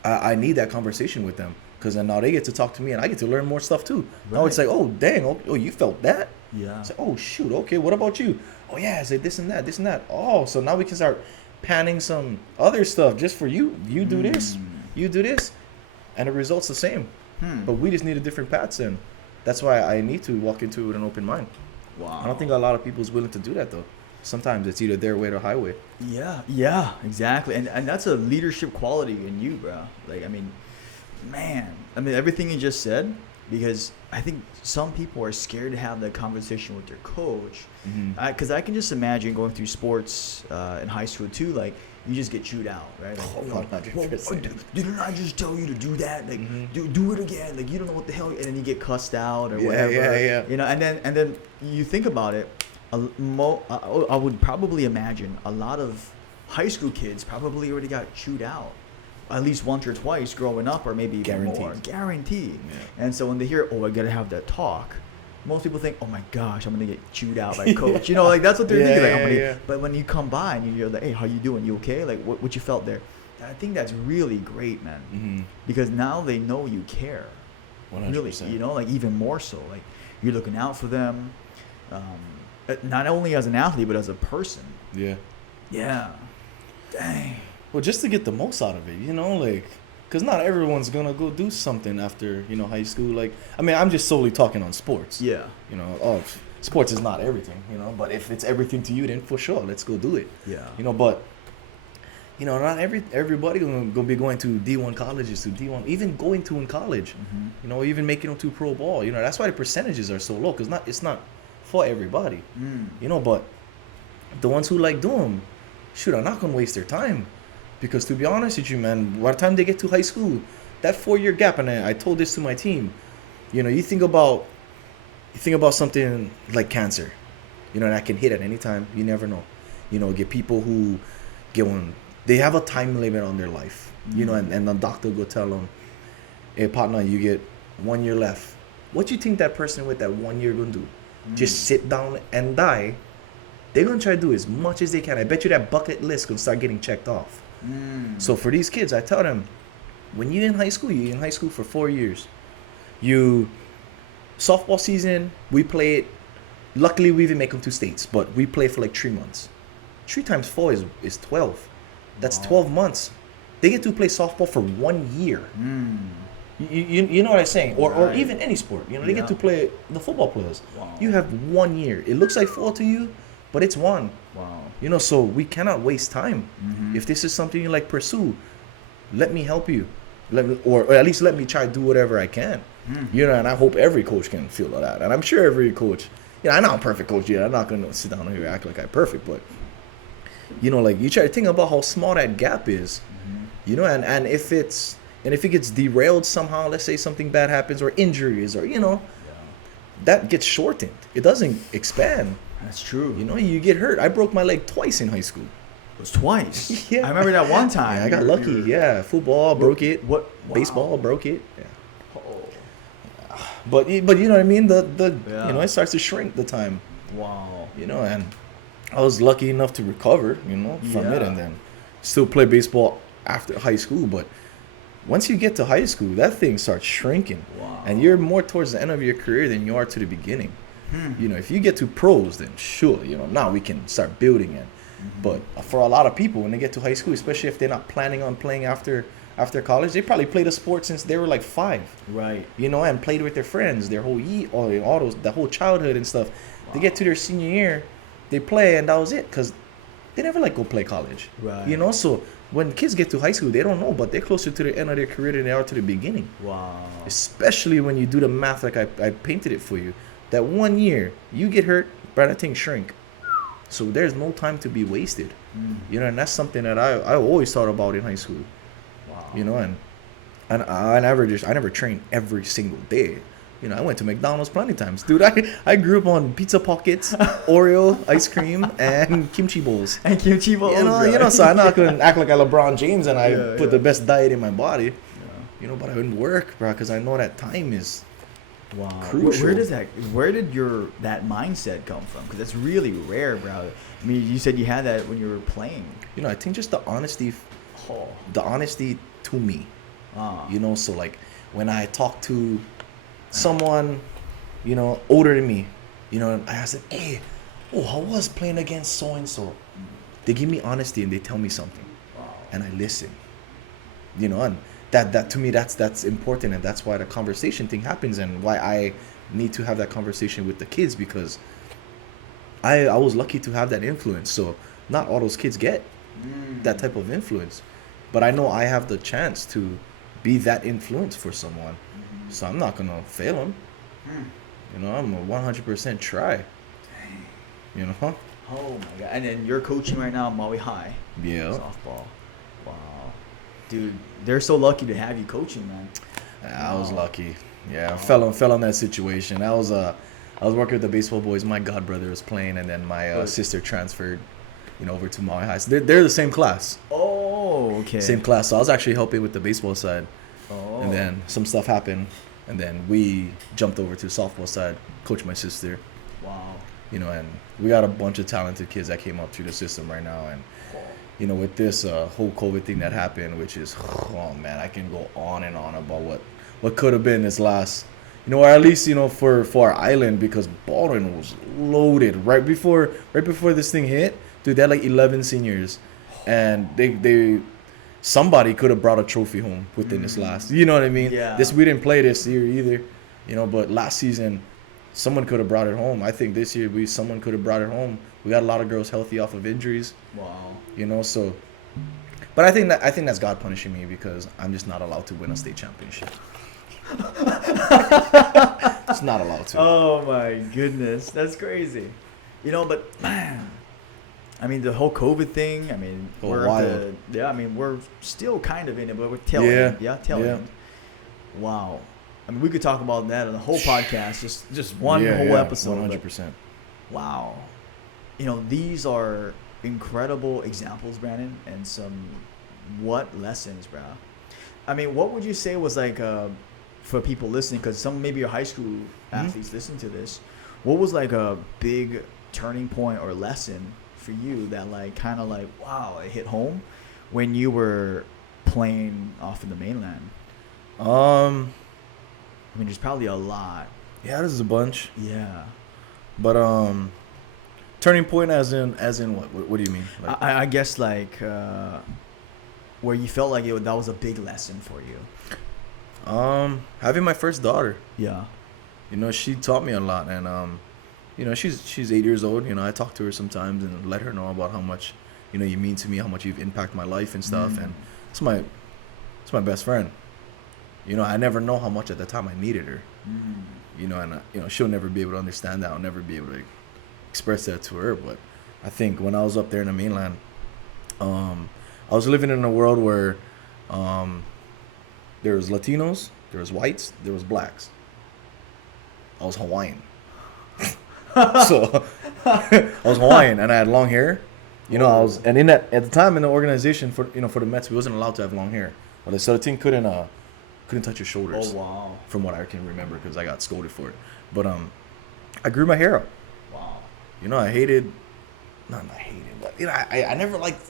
I need that conversation with them, because then now they get to talk to me and I get to learn more stuff too. Right. Now it's like, oh dang, oh you felt that? Yeah. It's like, oh shoot, okay, what about you? Oh yeah, it's like this and that. Oh, so now we can start panning some other stuff just for you. You do this, you do this, and the result's the same. But we just need a different paths, and that's why I need to walk into it with an open mind. Wow. I don't think a lot of people is willing to do that though. Sometimes it's either their way or highway. Yeah, exactly. And that's a leadership quality in you, bro. Like, I mean, man, everything you just said, because I think some people are scared to have that conversation with their coach. Because I can just imagine going through sports in high school too, like, you just get chewed out, right? Like, 100%. Didn't I just tell you to do that? Like, do it again. Like, you don't know what the hell, and then you get cussed out or whatever. Yeah. You know, and then you think about it. I would probably imagine a lot of high school kids probably already got chewed out at least once or twice growing up, or maybe even more. Guaranteed. Yeah. And so when they hear, I gotta have that talk, most people think, oh my gosh, I'm gonna get chewed out by coach. You know, like that's what they're thinking. Like, But when you come by and you're like, hey, how you doing? You okay? Like what you felt there? I think that's really great, man. Because now they know you care. 100%. Really, you know, like even more so. Like you're looking out for them. Not only as an athlete, but as a person. Yeah. Dang. Well, just to get the most out of it, you know, like, because not everyone's going to go do something after, high school. Like, I'm just solely talking on sports. Yeah. Sports is not everything, but if it's everything to you, then for sure, let's go do it. Yeah. But, not everybody going to be going to D1 colleges, to D1, even going to in college, even making them to pro ball. That's why the percentages are so low, because it's not for everybody, but the ones who like doing them, shoot, are not going to waste their time, because to be honest with you, man, by the time they get to high school, that 4-year gap, and I told this to my team, you think about something like cancer, that can hit at any time. You never know. Get people who get one, they have a time limit on their life, and the doctor will go tell them, hey partner, you get 1 year left. What you think that person with that 1 year going to do? Just sit down and die? They're going to try to do as much as they can. I bet you that bucket list going to start getting checked off. So for these kids, I tell them, when you're in high school for 4 years. Softball season, we play it. Luckily, we even make them to states, but we play for like 3 months. 3 times 4 is 12. That's 12 months. They get to play softball for 1 year. You know what I'm saying? Or even any sport. They get to play, the football players. Wow. You have 1 year. It looks like 4 to you, but it's 1. Wow. So we cannot waste time. If this is something you like pursue, let me help you. Or at least let me try to do whatever I can. And I hope every coach can feel that. And I'm sure every coach, I'm not a perfect coach yet. I'm not going to sit down here and act like I'm perfect, but like you try to think about how small that gap is, and if it gets derailed somehow, let's say something bad happens or injuries or, that gets shortened. It doesn't expand. That's true. You get hurt. I broke my leg twice in high school. It was twice? Yeah. I remember that one time. Yeah, I got lucky. Yeah. Football, broke it. Wow. Baseball, broke it. Yeah. Oh. But you know what I mean? It starts to shrink the time. Wow. And I was lucky enough to recover, from it, and then still play baseball after high school. But once you get to high school, that thing starts shrinking. Wow. And you're more towards the end of your career than you are to the beginning. If you get to pros, then sure, now we can start building it. But for a lot of people, when they get to high school, especially if they're not planning on playing after college, they probably played a sport since they were like 5. Right. And played with their friends their whole year, the whole childhood and stuff. Wow. They get to their senior year, they play, and that was it, because they never go play college. Right. So when kids get to high school, they don't know, but they're closer to the end of their career than they are to the beginning. Wow. Especially when you do the math like I painted it for you. That 1 year, you get hurt, but that thing shrink. So there's no time to be wasted. And that's something that I always thought about in high school. Wow. And I never trained every single day. You know, I went to McDonald's plenty of times. Dude, I grew up on pizza pockets, Oreo ice cream, and kimchi bowls. And kimchi bowls. You know, so I'm not going to act like I LeBron James and I put yeah. the best diet in my body. Yeah. You know, but I wouldn't work, bro, because I know that time is crucial. crucial. Where did that mindset come from? Because it's really rare, bro. I mean, you said you had that when you were playing. You know, I think just the honesty to me. You know, so like when I talk to someone, you know, older than me, you know, I ask them, hey, I was playing against so and so. They give me honesty and they tell me something, and I listen. You know, and that to me that's important, and that's why the conversation thing happens, and why I need to have that conversation with the kids, because I was lucky to have that influence. So not all those kids get that type of influence, but I know I have the chance to be that influence for someone. So I'm not gonna fail them. You know, I'm gonna 100% try. You know? Oh my god! And then you're coaching right now at Maui High. Yeah. Softball. Wow, dude, they're so lucky to have you coaching, man. I was lucky. Yeah, I fell on that situation. I was working with the baseball boys. My god brother was playing, and then my sister transferred, you know, over to Maui High. So they're the same class. Oh, okay. Same class. So I was actually helping with the baseball side. Oh. And then some stuff happened, and then we jumped over to the softball side. Coach my sister. Wow. You know, and we got a bunch of talented kids that came up through the system right now. And you know, with this whole COVID thing that happened, which is, oh man, I can go on and on about what could have been this last, you know, or at least, you know, for our island, because Baldwin was loaded right before this thing hit. Dude, they had like 11 seniors, and they somebody could have brought a trophy home within this last, you know what I mean? Yeah. We didn't play this year either, you know, but last season someone could have brought it home. I think this year someone could have brought it home. We got a lot of girls healthy off of injuries. Wow. You know, so, but I think that's God punishing me, because I'm just not allowed to win a state championship. It's not allowed to. Oh my goodness, that's crazy. You know, but man, I mean, the whole COVID thing. I mean, we're still kind of in it, but we're tail end. Yeah, tail end. Wow. I mean, we could talk about that on the whole podcast, just one whole episode. 100%. Wow. You know, these are incredible examples, Branden, and what lessons, bro. I mean, what would you say was like for people listening, because some maybe your high school athletes listen to this, what was like a big turning point or lesson for you that like kind of like, wow, it hit home when you were playing off in the mainland? I mean, there's probably a lot. Yeah, there's a bunch. Yeah. But turning point as in what? What do you mean? Like, I guess like where you felt like that was a big lesson for you. Having my first daughter. Yeah. You know, she taught me a lot, and you know, she's 8 years old. You know, I talk to her sometimes and let her know about how much, you know, you mean to me, how much you've impacted my life and stuff. And it's my best friend. You know, I never know how much at the time I needed her. You know, and you know, she'll never be able to understand that. I'll never be able to express that to her. But I think when I was up there in the mainland, I was living in a world where there was Latinos, there was whites, there was blacks. I was Hawaiian. So I was Hawaiian, and I had long hair. You know, and in that at the time in the organization for the Mets, we wasn't allowed to have long hair. But so the team couldn't touch your shoulders. Oh wow! From what I can remember, because I got scolded for it. But I grew my hair up. Wow. You know, not hated, but you know, I never liked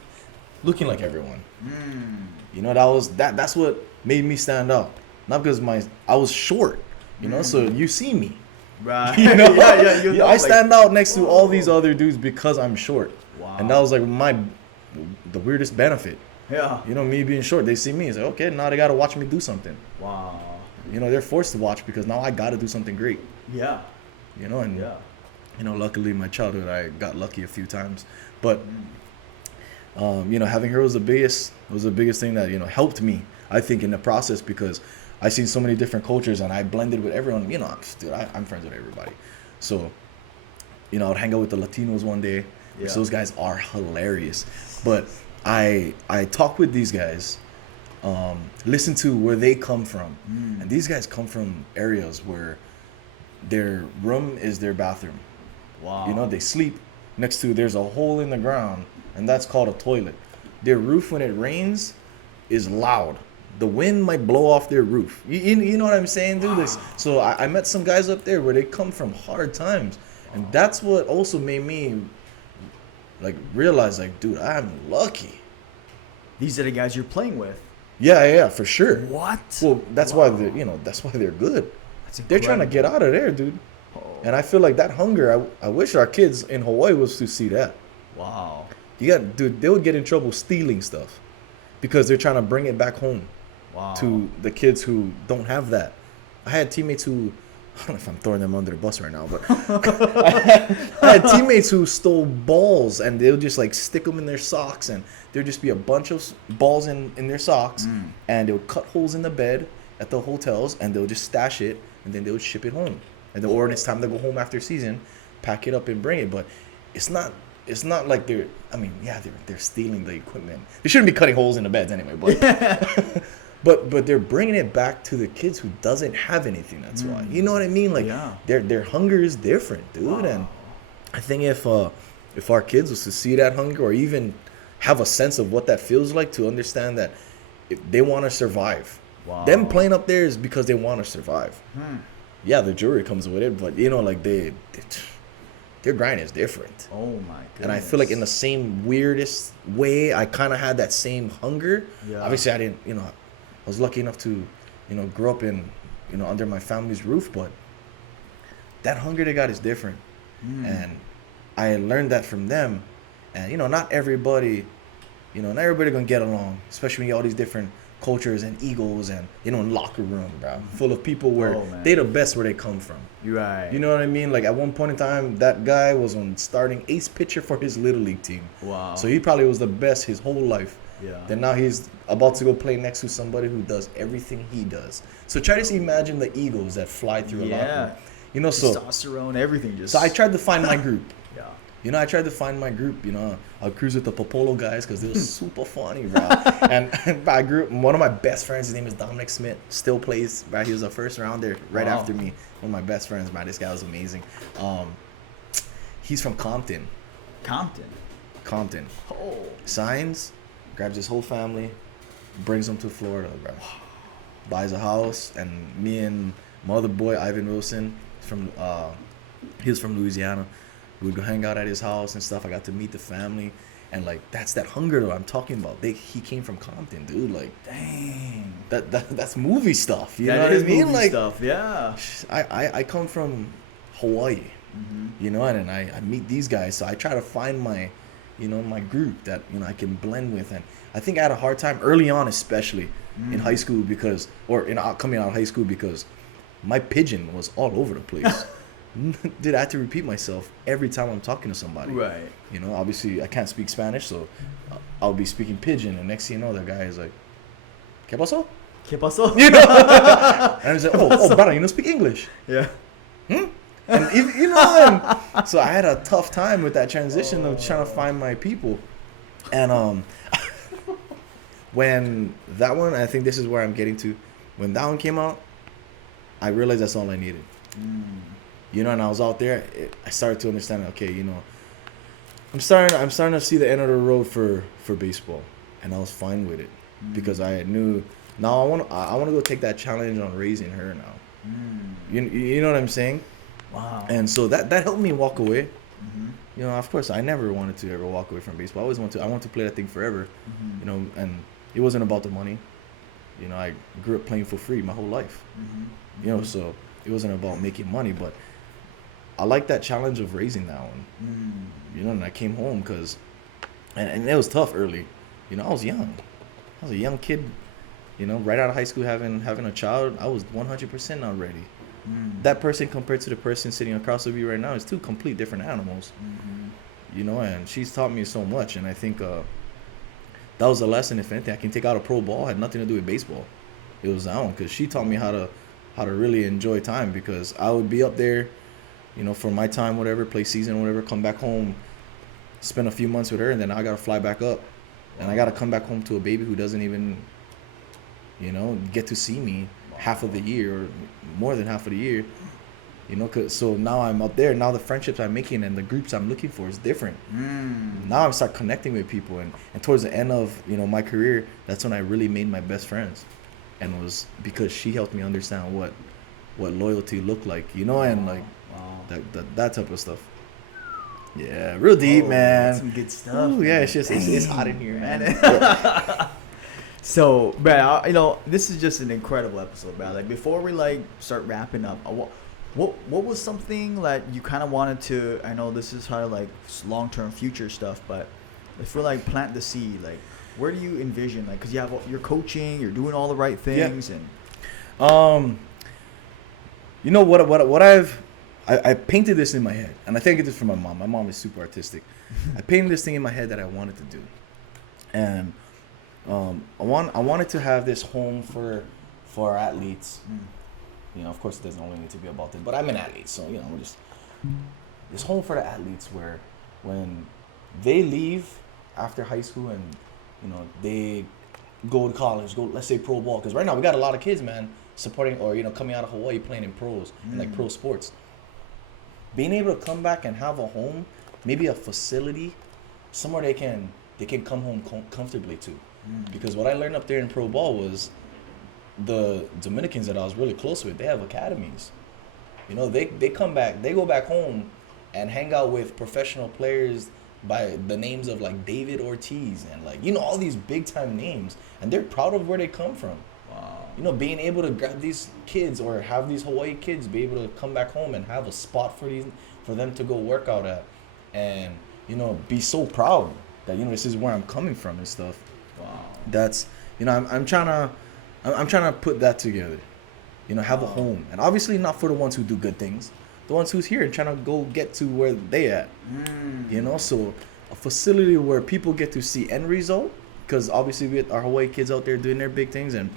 looking like everyone. You know, that's what made me stand out. Not because I was short. You know, so you see me. Right. You know? Yeah, I stand out next to all these other dudes because I'm short. Wow. And that was like the weirdest benefit. Yeah. You know, me being short, they see me. It's like, okay, now they got to watch me do something. Wow. You know, they're forced to watch because now I got to do something great. Yeah. You know, and, you know, luckily in my childhood, I got lucky a few times. But, you know, having her was the biggest thing that, you know, helped me, I think, in the process, because I seen so many different cultures and I blended with everyone. You know, dude, I'm friends with everybody. So, you know, I would hang out with the Latinos one day. Yeah. Those guys are hilarious. But I talk with these guys, listen to where they come from. And these guys come from areas where, their room is their bathroom. Wow. You know, they sleep next to, there's a hole in the ground, and that's called a toilet. Their roof, when it rains, is loud. The wind might blow off their roof. You know what I'm saying, dude? Wow. So I met some guys up there where they come from hard times. And that's what also made me, like, realize, like, dude, I'm lucky. These are the guys you're playing with. Yeah, for sure. What? Well, that's why they're good. They're trying to get out of there, dude. Oh. And I feel like that hunger, I wish our kids in Hawaii was to see that. Wow. Dude, they would get in trouble stealing stuff because they're trying to bring it back home. Wow. To the kids who don't have that. I had teammates who, I don't know if I'm throwing them under the bus right now, but I had teammates who stole balls, and they'll just like stick them in their socks, and there'll just be a bunch of balls in their socks, and they'll cut holes in the bed at the hotels, and they'll just stash it, and then they'll ship it home. And then, or when it's time to go home after season, pack it up and bring it. But it's not like they're stealing the equipment. They shouldn't be cutting holes in the beds anyway, but but they're bringing it back to the kids who doesn't have anything. That's why. You know what I mean? Like, their hunger is different, dude. Wow. And I think if our kids was to see that hunger, or even have a sense of what that feels like, to understand that if they want to survive, them playing up there is because they want to survive. Yeah, the jury comes with it, but you know, like their grind is different. Oh my goodness. And I feel like in the same weirdest way, I kind of had that same hunger. Yeah. Obviously, I didn't, I was lucky enough to, grow up in, under my family's roof, but that hunger they got is different. And I learned that from them. And, not everybody gonna get along, especially when you get all these different cultures and egos and, locker room, bro, full of people where they the best where they come from. You're right. You know what I mean? Like, at one point in time, that guy was on starting ace pitcher for his little league team. Wow. So he probably was the best his whole life. Yeah. Then now he's about to go play next to somebody who does everything he does. So try to imagine the egos that fly through a locker room. So testosterone, everything just. So I tried to find my group. Yeah. I tried to find my group. I'll cruise with the Popolo guys because they were super funny, bro. And my group, one of my best friends, his name is Dominic Smith, still plays, bro. He was a first rounder right after me. One of my best friends, bro. This guy was amazing. He's from Compton. Compton. Oh. Signs, grabs his whole family, brings them to Florida, bro. Buys a house, and me and my other boy, Ivan Wilson, he was from Louisiana. We would go hang out at his house and stuff. I got to meet the family. And, like, that's that hunger that I'm talking about. He came from Compton, dude. Like, dang. That's movie stuff. You know what I mean? Movie like, stuff, yeah. I come from Hawaii, and I meet these guys. So I try to find my, my group that, I can blend with. And I think I had a hard time early on, especially in high school coming out of high school, because my pidgin was all over the place. Dude, I had to repeat myself every time I'm talking to somebody. Right. Obviously I can't speak Spanish, so I'll be speaking pidgin, and next thing you know, the guy is like, ¿Qué pasó? ¿Qué pasó? And I was like, oh, brother, you don't speak English? Yeah. And and so I had a tough time with that transition of trying to find my people. And when that one, I think this is where I'm getting to, when that one came out, I realized that's all I needed. And I was out there, I started to understand, okay, I'm starting to see the end of the road for baseball, and I was fine with it because I knew now I want to go take that challenge on raising her now. You know what I'm saying? Wow. And so that helped me walk away. Of course, I never wanted to ever walk away from baseball. I want to play that thing forever. And it wasn't about the money. I grew up playing for free my whole life. So it wasn't about making money, but I like that challenge of raising that one. And I came home and it was tough early. I was young. I was a young kid, right out of high school having a child. I was 100% not ready. That person compared to the person sitting across from you right now is two complete different animals. And she's taught me so much, and I think that was a lesson. If anything, I can take out a pro ball. It had nothing to do with baseball. It was that one, because she taught me how to really enjoy time, because I would be up there, for my time, whatever, play season, whatever, come back home, spend a few months with her, and then I got to fly back up. And I got to come back home to a baby who doesn't even, get to see me half of the year or more than half of the year. You know, so now I'm up there. Now the friendships I'm making and the groups I'm looking for is different. Now I'm start connecting with people, and towards the end of my career, that's when I really made my best friends, and it was because she helped me understand what loyalty looked like, and like that type of stuff. Yeah, real deep, man. Some good stuff. Ooh, yeah, it's hot in here, man. So, bro, this is just an incredible episode, bro. Like before we like start wrapping up, what was something that you kind of wanted to? I know this is how like long-term future stuff, but if we're like plant the seed, like where do you envision, like, because you're coaching, you're doing all the right things, and what I painted this in my head, and I think I get this from my mom. My mom is super artistic. I painted this thing in my head that I wanted to do, and I wanted to have this home for our athletes. Of course, it doesn't only need to be about this, but I'm an athlete, so we're just this home for the athletes where when they leave after high school and they go to college, let's say pro ball, because right now we got a lot of kids, man, supporting or coming out of Hawaii playing in pros and like pro sports. Being able to come back and have a home, maybe a facility, somewhere they can come home comfortably to. Because what I learned up there in pro ball was the Dominicans that I was really close with, they have academies. They come back, they go back home and hang out with professional players by the names of like David Ortiz and like all these big time names, and they're proud of where they come from. Wow. Being able to grab these kids or have these Hawaii kids be able to come back home and have a spot for them to go work out at, and be so proud that this is where I'm coming from and stuff. Wow. That's I'm trying to put that together. Have a home, and obviously not for the ones who do good things, the ones who's here and trying to go get to where they at. So a facility where people get to see end result, because obviously we have our Hawaii kids out there doing their big things, and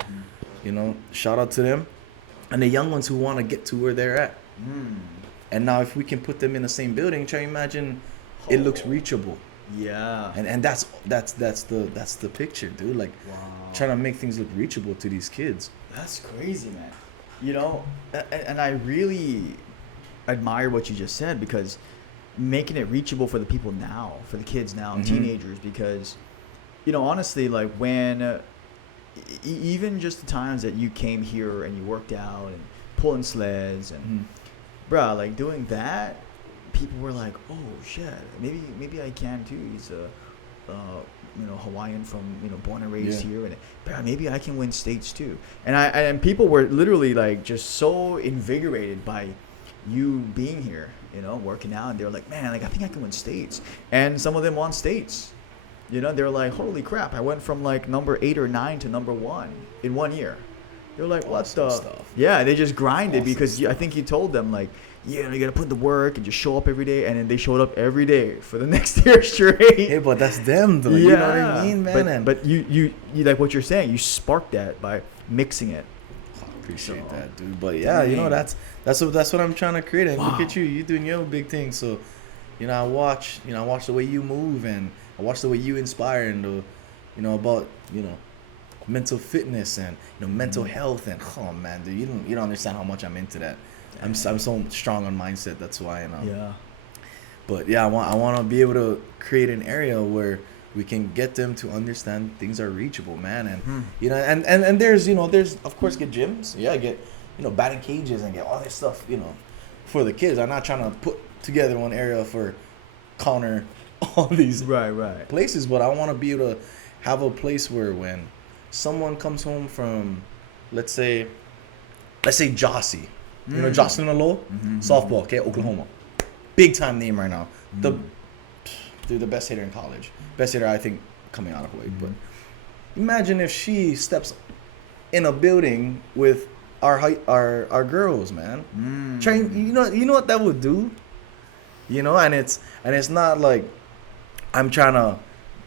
shout out to them, and the young ones who want to get to where they're at. And now if we can put them in the same building, try to imagine it looks reachable. Yeah. And that's the picture, dude. Like, trying to make things look reachable to these kids. That's crazy, man. And I really admire what you just said, because making it reachable for the people now, for the kids now, teenagers, because honestly, like when even just the times that you came here and you worked out and pulling sleds and bruh, like doing that, people were like, oh shit, maybe I can too. He's a Hawaiian from born and raised here, and bruh, maybe I can win states too. And people were literally like just so invigorated by you being here, working out, and they were like, man, like I think I can win states. And some of them won states. They're like, holy crap, I went from like number 8 or 9 to number 1 in 1 year. They're like, what the stuff? Yeah, they just grinded because I think you told them like, you gotta put the work and just show up every day, and then they showed up every day for the next year straight. Hey, but that's them though. You know what I mean, man? But you like what you're saying, you sparked that by mixing it. Appreciate that, dude. But yeah, that's what I'm trying to create. And look at you doing your big thing. So I watch the way you move, and I watch the way you inspire, and about mental fitness and mental health, and oh man, dude, you don't understand how much I'm into that. I'm so strong on mindset. That's why, Yeah. But yeah, I want to be able to create an area where we can get them to understand things are reachable, man. And and there's of course get gyms, get batting cages and get all this stuff for the kids. I'm not trying to put together one area for counter all these right places, but I want to be able to have a place where when someone comes home from, let's say Jossie, Jocelyn Alo, softball, okay, Oklahoma, big time name right now, the best hitter in college, best hitter I think coming out of Hawaii. But imagine if she steps in a building with our girls, man. Train, you know what that would do, and it's not like I'm trying to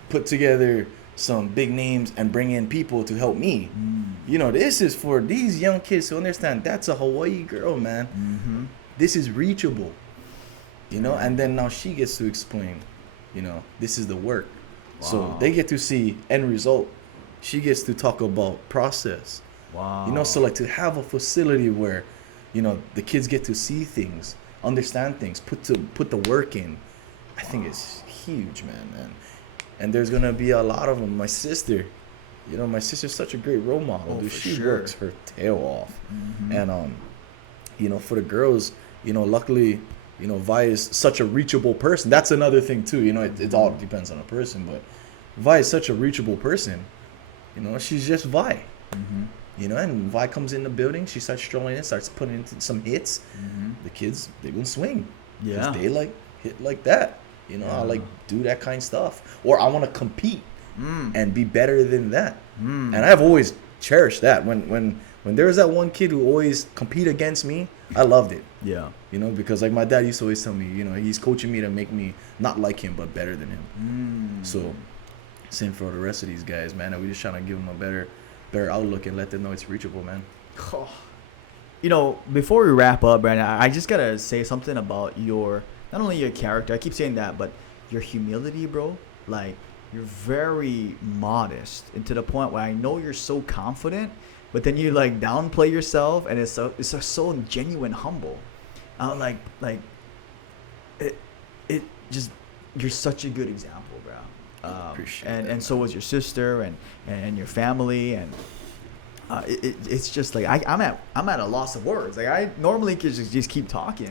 put together some big names and bring in people to help me. This is for these young kids to understand that's a Hawaii girl, man. This is reachable, and then now she gets to explain, this is the work. Wow. So they get to see end result. She gets to talk about process. Wow. So like to have a facility where you know, the kids get to see things, understand things, put the work in. I think it's huge, man. And there's gonna be a lot of them. My sister, you know, my sister's such a great role model. Dude, she works her tail off. And you know, for the girls, you know, luckily, you know, Vi is such a reachable person. That's another thing too. You know, it all depends on a person, but Vi is such a reachable person. You know, she's just Vi. You know, and Vi comes in the building, she starts strolling in, starts putting in some hits. The kids, they will swing. Yeah. They like hit like that. You know, I like do that kind of stuff. Or I want to compete and be better than that. And I've always cherished that. When there was that one kid who always compete against me, I loved it. Yeah. You know, because like my dad used to always tell me, you know, he's coaching me to make me not like him, but better than him. So same for the rest of these guys, man. And we're just trying to give them a better outlook and let them know it's reachable, man. You know, before we wrap up, Brandon, I just got to say something about not only your character, I keep saying that, but your humility, bro. Like, you're very modest, and to the point where I know you're so confident, but then you like downplay yourself, and it's so genuine humble. Like it just, you're such a good example, bro. Appreciate and so was your sister and your family, and it's just like I'm at a loss of words. Like I normally could just keep talking,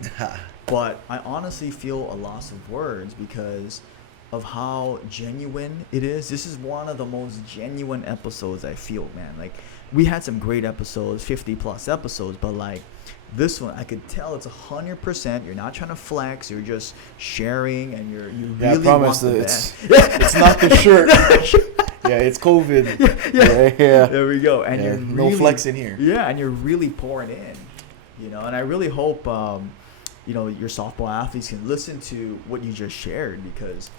but I honestly feel a loss of words because of how genuine it is. This is one of the most genuine episodes I feel, man. Like we had some great episodes, 50 plus episodes, but like this one, I could tell it's 100%. You're not trying to flex. You're just sharing, and you really want the best. It's not the shirt. Yeah, it's COVID. Yeah. There we go. And you're really, no flex in here. Yeah, and you're really pouring in, you know. And I really hope, you know, your softball athletes can listen to what you just shared, because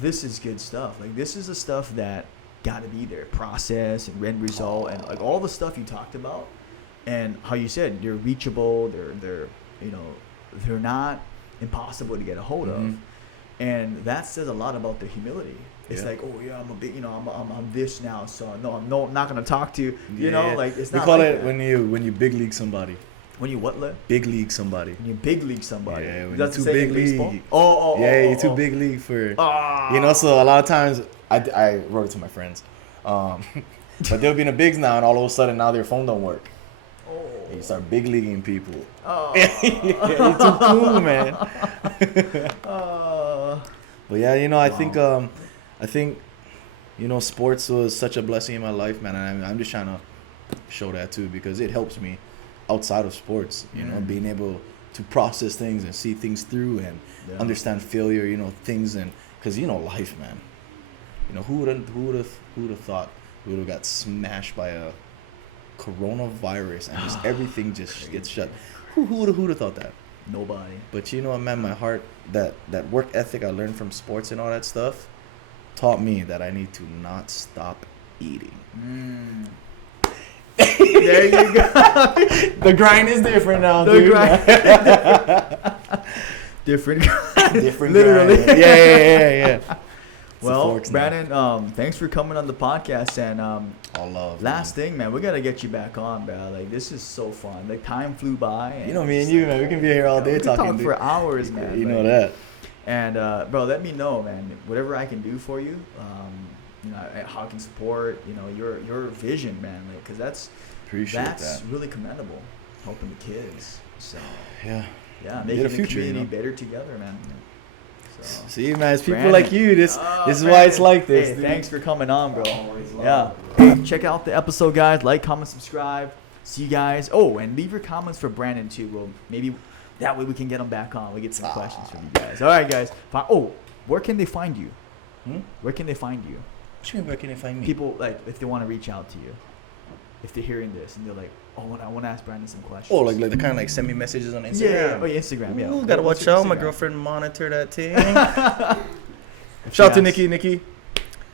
this is good stuff. Like this is the stuff that got to be there, process and end result, and like all the stuff you talked about. And how you said they're reachable, they're you know, they're not impossible to get a hold of, and that says a lot about the humility. It's like, oh yeah, I'm a big, you know, I'm this now, so no, I'm not gonna talk to you. You know, like it's not. We call like it that. when you big league somebody. When you what? Big league somebody. When you big league somebody. Yeah, when That's you're too big league. You're too big league for. You know, so a lot of times I wrote it to my friends, but they'll be in the bigs now, and all of a sudden now their phone don't work. You start big leaguing people. You're too cool, man. But yeah, you know, I think, you know, sports was such a blessing in my life, man. And I'm just trying to show that too, because it helps me outside of sports. You know, being able to process things and see things through and understand failure. You know, things, and because you know life, man. You know, who would have thought we would have got smashed by a coronavirus and just everything just gets shut. Who would have thought that? Nobody. But you know, man, my heart, that work ethic I learned from sports and all that stuff taught me that I need to not stop eating. There you go. The grind is different now, the dude. Different literally. Grind. Yeah. Well, Brandon, thanks for coming on the podcast, and all love. Last thing, man, we gotta get you back on, bro. Like this is so fun. Like time flew by. And you know me and you, man. We can be here all day talking. Talk for hours, man. You know that. And bro, let me know, man. Whatever I can do for you, you know, how I can support, you know, your vision, man. Like, cause that's really commendable. Helping the kids. So yeah, making the community better together, man. So. See, man, it's people like you. This is why it's like this. Hey, thanks for coming on, bro. Yeah. Hey, check out the episode, guys. Like, comment, subscribe. See you guys. Oh, and leave your comments for Brandon too, bro. Maybe that way we can get him back on. We get some questions from you guys. All right, guys. Oh, where can they find you? Where can they find you? What do you mean, where can they find me? People, like, if they want to reach out to you, if they're hearing this and they're like, oh, I want to ask Brandon some questions. Oh, like they kind of like send me messages on Instagram. Yeah. Oh, yeah, Instagram. Yeah. Ooh, gotta watch out. My girlfriend monitor that thing. Shout out to Nikki.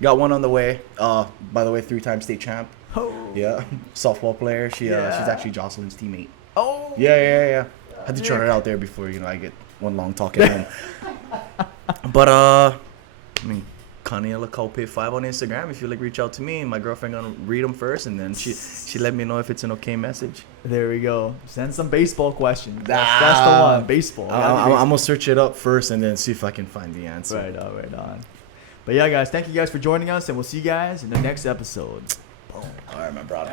Got one on the way. By the way, 3-time state champ. Oh. Yeah. Softball player. She's actually Jocelyn's teammate. Oh. Yeah. Had to try it out there before, you know, I get one long talk at home. But I mean, Branden Kaupe 5 on Instagram. If you like, reach out to me. My girlfriend gonna read them first, and then she let me know if it's an okay message. There we go. Send some baseball questions. That's the one. Baseball. I'm gonna search it up first and then see if I can find the answer. Right on. But yeah, guys, thank you guys for joining us, and we'll see you guys in the next episode. Boom. All right, my brother.